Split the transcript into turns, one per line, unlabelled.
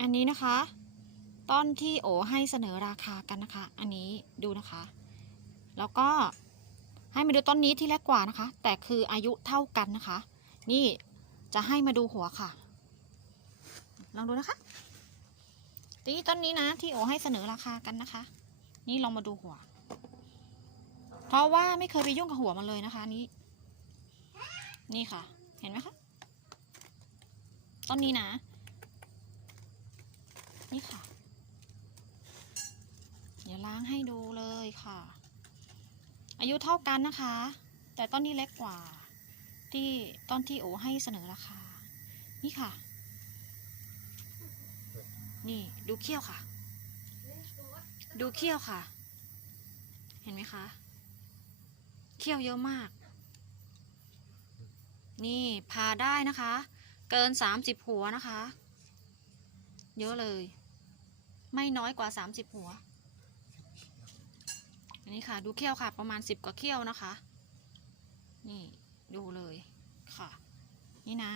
อันนี้นะคะ ต้นที่โอให้เสนอราคากันนะคะ อันนี้ดูนะคะ แล้วก็ให้มาดูต้นนี้ที่เล็กกว่านะคะ แต่คืออายุเท่ากันนะคะ นี่จะให้มาดูหัวค่ะ ลองดูนะคะตีต้นนี้นะที่โอให้เสนอราคากันนะคะ นี่ลองมาดูหัว เพราะว่าไม่เคยไปยุ่งกับหัวมันเลยนะคะนี่นี่ค่ะ เห็นไหมคะ ต้นนี้นะ นี่ค่ะ เดี๋ยวล้างให้ดูเลยค่ะ อายุเท่ากันนะคะ แต่ต้นนี้เล็กกว่า ที่ต้นที่โอให้เสนอราคา นี่ค่ะ นี่ดูเขี้ยวค่ะ ดูเขี้ยวค่ะ เห็นไหมคะ เขี้ยวเยอะมาก นี่พาได้นะคะ เกินสามสิบหัวนะคะเยอะเลย ไม่น้อยกว่าสามสิบหัว อันนี้ค่ะ ดูเขี้ยวค่ะ ประมาณสิบกว่าเขี้ยวนะคะ นี่ดูเลยค่ะ นี่นะ